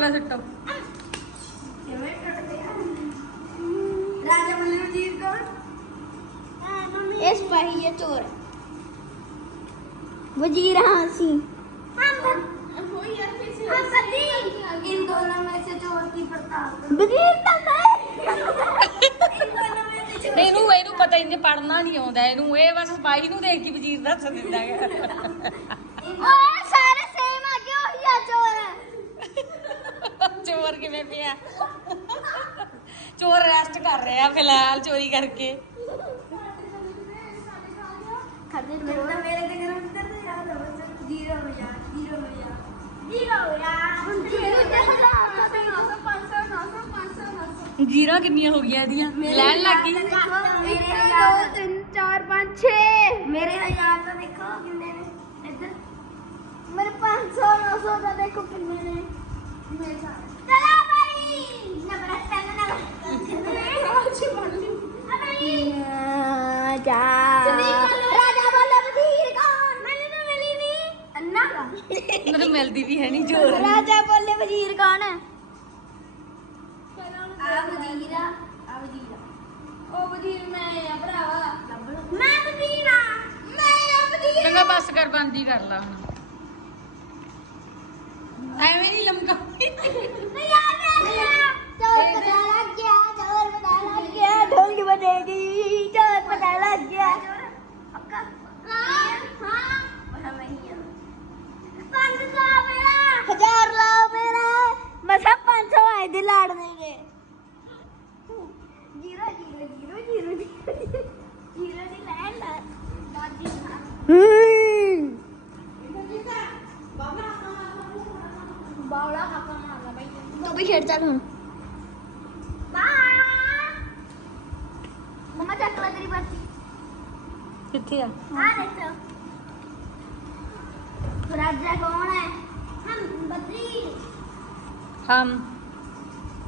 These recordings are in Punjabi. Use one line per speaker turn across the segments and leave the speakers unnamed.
ਕਰਲਾ ਸਿੱਟ ਕਿਵੇਂ
ਕੱਟਦੇ ਆ ਰਾਜਾ ਬੰਨੇ ਵਜ਼ੀਰ ਕੋਲ
ਆ ਮੰਮੀ ਇਸ ਪਾਹੀ ਇਹ ਚੋਰ ਵਜ਼ੀਰ ਹਾਂ ਸੀ
ਹਾਂ ਸਦੀ ਇਹ ਦੋਨਾਂ ਵਿੱਚ ਸੇ ਚੋਰ ਕੀ ਪਰਤਾਪ
ਵਜ਼ੀਰ ਤਾਂ
ਨਹੀਂ ਇਹਨੂੰ ਇਹਨੂੰ ਪਤਾ ਇੰਜ ਪੜਨਾ ਨਹੀਂ ਆਉਂਦਾ ਇਹਨੂੰ ਇਹ ਬਸ ਸਪਾਹੀ ਨੂੰ ਦੇਖ ਕੇ ਵਜ਼ੀਰ ਦੱਸ ਦਿੰਦਾ
ਹੈ
ਕਰਦੇ ਪਏ ਆ ਚੋਰ ਰੈਸਟ ਕਰ ਰਹੇ ਆ ਫਿਲਹਾਲ ਚੋਰੀ ਕਰਕੇ
ਖਾਦੇ ਮੇਰੇ ਤਾਂ ਮੇਰੇ ਤੇ ਗਰਮ ਕਰਦੇ ਯਾਰ ਜ਼ੀਰੋ ਹੋ ਜਾ ਜ਼ੀਰੋ ਹੋ ਜਾ
जीरो कि हो गया लैन लग
गई तीन चार पाँच छे मेरे हजार देखो किन्ने
ਮਿਲਦੀ ਵੀ ਹੈ ਨਹੀਂ ਜੋ
ਰਾਜਾ ਬੋਲੇ ਵਜ਼ੀਰ ਕੌਣ ਆ
ਵਜ਼ੀਰ ਆ ਵਜ਼ੀਰ ਉਹ ਵਜ਼ੀਰ ਮੈਂ ਆ ਭਰਾਵਾ
ਮੈਂ ਵਜ਼ੀਰ ਆ ਮੈਂ ਆ ਵਜ਼ੀਰ
ਬਸ ਕਰ ਬੰਦੀ ਕਰ ਲਾ ਹੁਣ ਐਵੇਂ ਨਹੀਂ ਲਮਕਾ
ఇది లాడనే రే
zero zero zero zero zero the land
तो भी
मम्मा
है
हम हम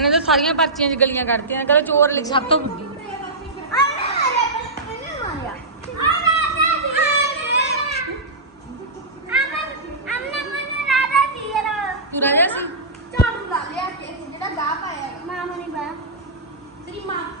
ਸਾਹਮਣੇ ਤੇ ਸਾਰੀਆਂ ਪਰਚੀਆਂ 'ਚ ਗਲੀਆਂ ਕਰਤੀਆਂ ਕਹਿੰਦਾ ਚੋਰ ਲਈ ਸਭ ਤੋਂ ਵੱਡੀ
ਤੁਰਾ
ਜਾ ਸੀ
ਚਾਹ ਲਿਆ ਕੇ ਜਿਹੜਾ ਗਾਹ ਪਾਇਆ
ਮਾਮਾ ਨਹੀਂ ਪਾਇਆ
ਤੇਰੀ ਮਾਂ